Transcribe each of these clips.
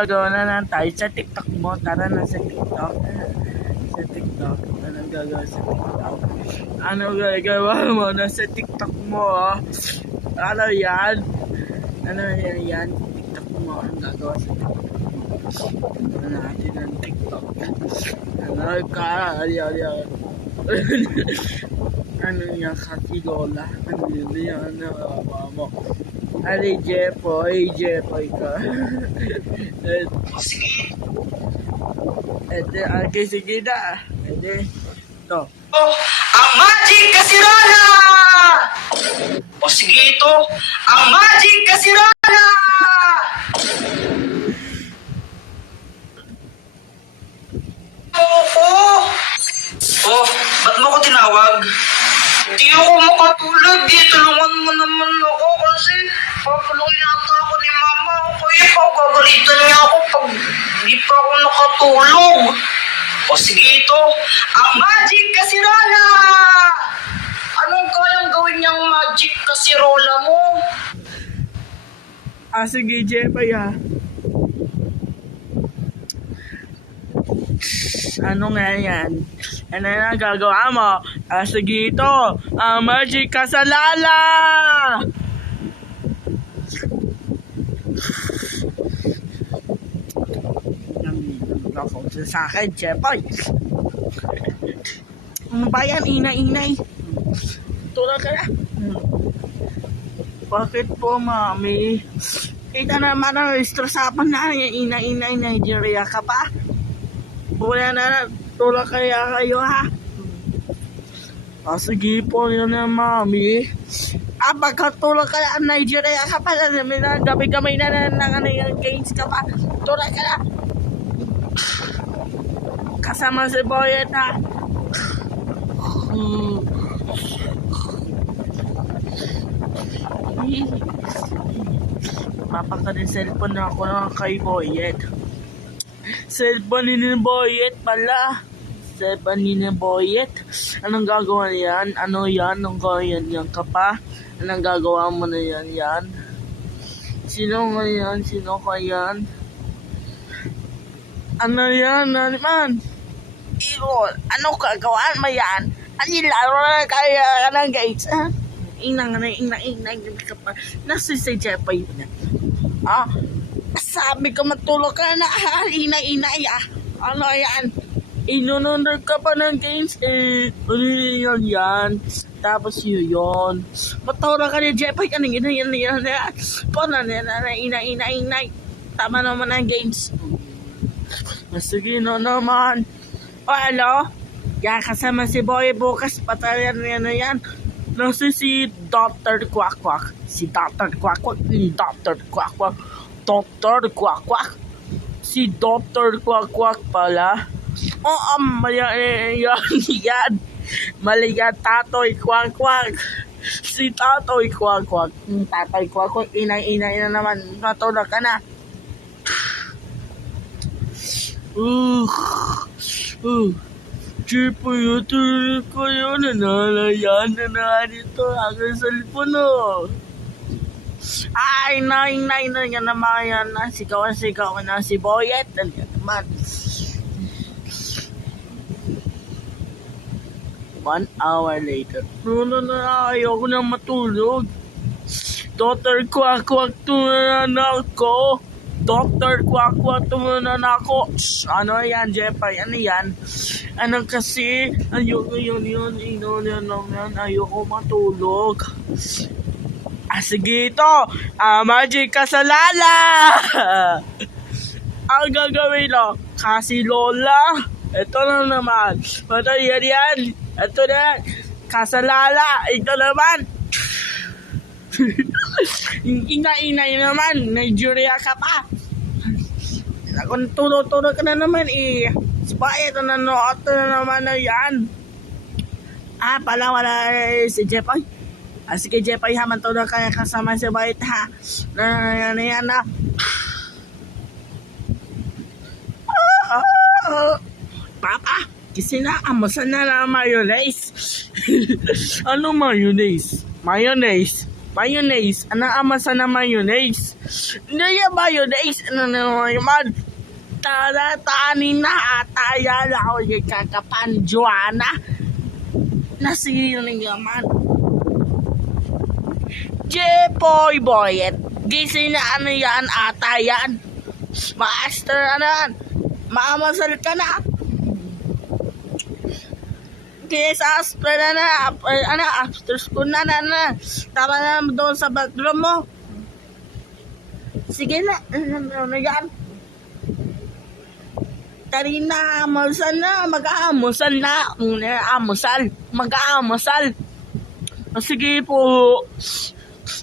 Gagawa na lang tayo sa TikTok mo. Tara na sa TikTok. Sa TikTok. Anong gagawa sa TikTok? Ano gagawa mo na sa TikTok mo? Ano yan? Ano yan? TikTok mo. Anong gagawa sa TikTok mo? Ano natin ang TikTok? Ano ka? Ano yan? Katilola? Ano yan? Ano mo? Ali Jepoy ka. Okay, sige na. Ito. Oh, ang Magic Kasirola! O sige ito, ang Magic Kasirola! Oh, ba't mo ko tinawag? Di ako makatulog. Tulungan mo naman ako kasi papulong yata ako ni mama. Kaya pagkagalitan niya ako pag di pa ako nakatulog. O sige ito, ang Magic Kasirola! Anong kayang gawin niyang Magic Kasirola mo? Sige, Jepoy Ano nga yan? Ano na gagawa mo? Sige ito, ang Magic Kasalala! Nag-focus sa akin, Jepoy. Ano ba yan? Inay. Tulad ka na. Bakit po, mami? Kita naman ang estresapan na yung inay, Nigeria ka pa. Wala na, tulad kaya kayo ha. Sige po yun na, mami. Pagkatulad ka na, Nigeria ka pa. Gabi-gamay na yung games ka pa. Tulad ka na. Kasama si Boyet ha. Mapaka din cellphone na ako na kay Boyet. Cellphone ni Boyet pala. Cellphone ni Boyet. Anong gagawa yan? Ano yan? Anong gawin yan ka pa? Anong gagawa mo na yan? Sino nga yan? Sino ka yan? Ano yan? Ano man? Irol, ano gagawin mo yan? Anilaro na kaya ka ng guys, ha? Inang ka pa. Nasa si Jepoy na. Sabi ko matulog ka na, inay, Ano yan? Inununod ka pa ng games, ano yan? Tapos yun. Matulog ka ni Jepoy, yan. Pona na, inay. Tama naman ang games. Sige na naman. Hello? Yan, kasama si Boy bukas, patayan na yan. Nasa si Dr. Quack. Si Dr. Quack. Si Dr. Quack pala. Yan. Mali yan, Tatoy Quack. Si Tatoy Quack. Tatoy Quack, inay na naman. Natulog ka na. Jepoy, tulog ko yun. Nanalayan na dito. Aking cellphone, Ay, nay na yan naman yan. Sigawan na si Boyet. Yan naman. 1 hour later. Ayoko na matulog. Dr. Quack, tumanan ako. Dr. Quack, tumanan ako. Ano yan, Jepoy? Ano yan? Ano kasi? Ayoko yun. Ayoko matulog. Sige ito. Magic Kasalala! Ang gagawin lo, kasi Lola. Ito na naman. Ito yan. Ito na. Kasalala. Ito naman. Inay naman. Nigeria ka pa. Kung tulog ka na naman Spy, ito na naman na yan. Pala wala si Jepoy. Sige Jepoy ha, mantulog kaya kasama si Boyet ha. Yan na. Papa, kisinaamosan na lang mayonnaise. Ano mayonnaise? Mayonnaise. Ano amasan na mayonnaise? Hindi yan mayonnaise. Ano naman? Tanin na ata yan ako yung kakapanjuana. Nasira naman. Jepoy boyet. Gising na ano yan ata yan. Master ano yan. Maamasal ka na. Kesa after after school na. Tara na doon sa bathroom mo. Sige na. Ano yan? Tari na, amusal na. Mag-aamusal na. Mag-aamusal. Sige po.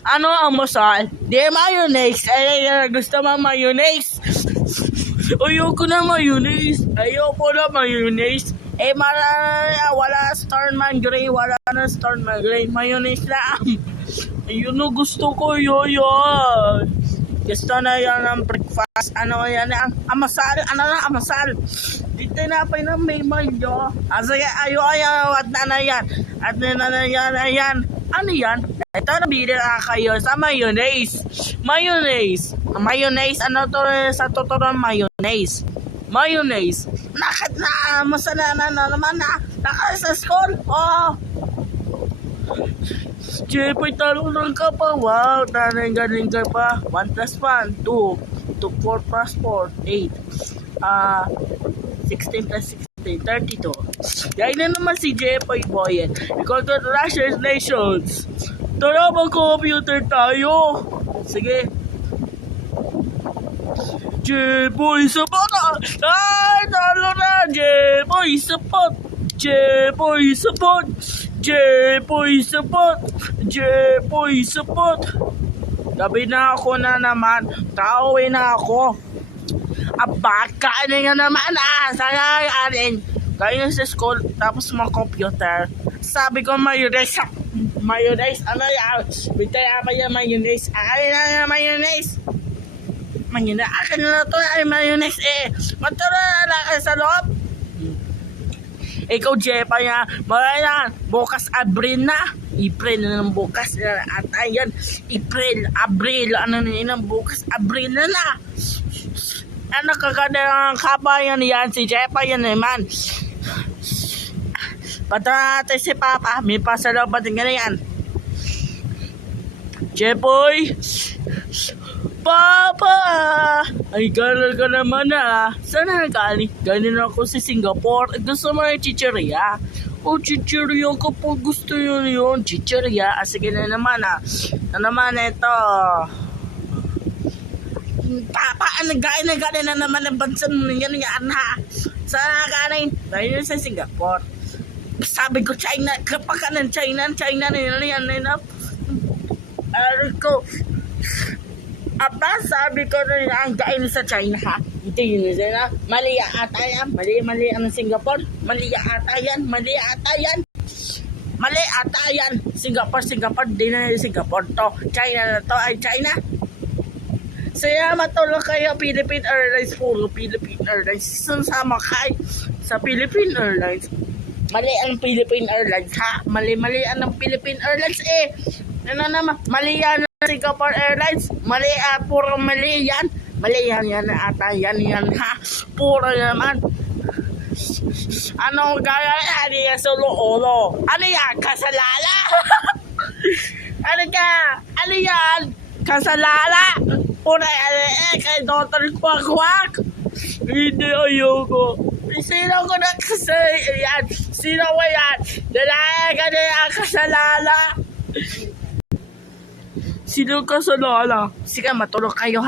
Ano amusal? Di mayonnaise. Ay, gusto mo mayonnaise? Ayoko na mayonnaise. Wala Star Man Gray. Wala na Star Man Gray. Mayonnaise lang. Ayun na gusto ko yun. Gusto na yan ang breakfast. Ano yan? Amasal. Amasal. Dito na pa na may mayo. Sige, at na yan. Ayan. Ano yan? Ito nabili na kayo sa mayonnaise. Mayonnaise. Ano to sa totoo mayonnaise? Mayonnaise. Masana na naman na. Sa school. Oh. Jepoy, talong ka pa. Wow, galing ka pa. 1 plus 1, 2. 4 plus 4, 8. 16 plus 16, 32. Yan na naman si Jepoy Boyet. Congratulations. Tara, mag-computer tayo. Sige. Jepoy, sapot. Ay, talo na. Jepoy, sapot. Gabi na ako na naman. Tauwi na ako. Baka na nga naman Sana anin. Kayo sa school. Tapos mga computer. Sabi ko mayonnaise. Ano yan? Bitay apa yung mayonnaise. Akin na mayonnaise. Akin na to ay mayonnaise Matara na kayo sa loob. Ikaw, Jepa niya. Mga bukas Abril na. April na ng bukas. At ayan, Abril. Ano na yun? Bukas Abril na. Ano kaganda ang kabayan yan? Si Jepa yan naman. Patara natin si Papa. May pasalabat din ganyan. Jepoy! Papa! Ay, galing ka naman Saan na galing? Galing ako sa Singapore. Gusto mo yung chicheria? Chicheria ko po. Gusto yun. Chicheria. Sige na naman ito. Papa, galing na naman ang bansa mo yan Saan na galing? Galing sa Singapore. Sabi ko, China. Kapag ka ng China na yan. Ko. Sabi ko na ang gain sa China Ito yun Mali ata yan. Mali ang Singapore. Mali ata yan. Singapore. Di na yung Singapore to. China na to ay China. Saya matulog kayo Philippine Airlines. Puro Philippine Airlines. Sama kayo sa Philippine Airlines. Mali ang Philippine Airlines Mali ang Philippine Airlines Ano naman? Mali yan Singapore Airlines. Mali puro mali yan. Mali yan ata yan Puro naman. Ano gaya yan? Solo olo. Ano yan? Kasalala? Ano yan? Kasalala? Puro kay Dr. Kwak. Hindi ayoko. Sino ko na kasi yan? Sino ko yan? Dalaga ka na yan kasalala. Sino kasalala? Sige, matulog kayo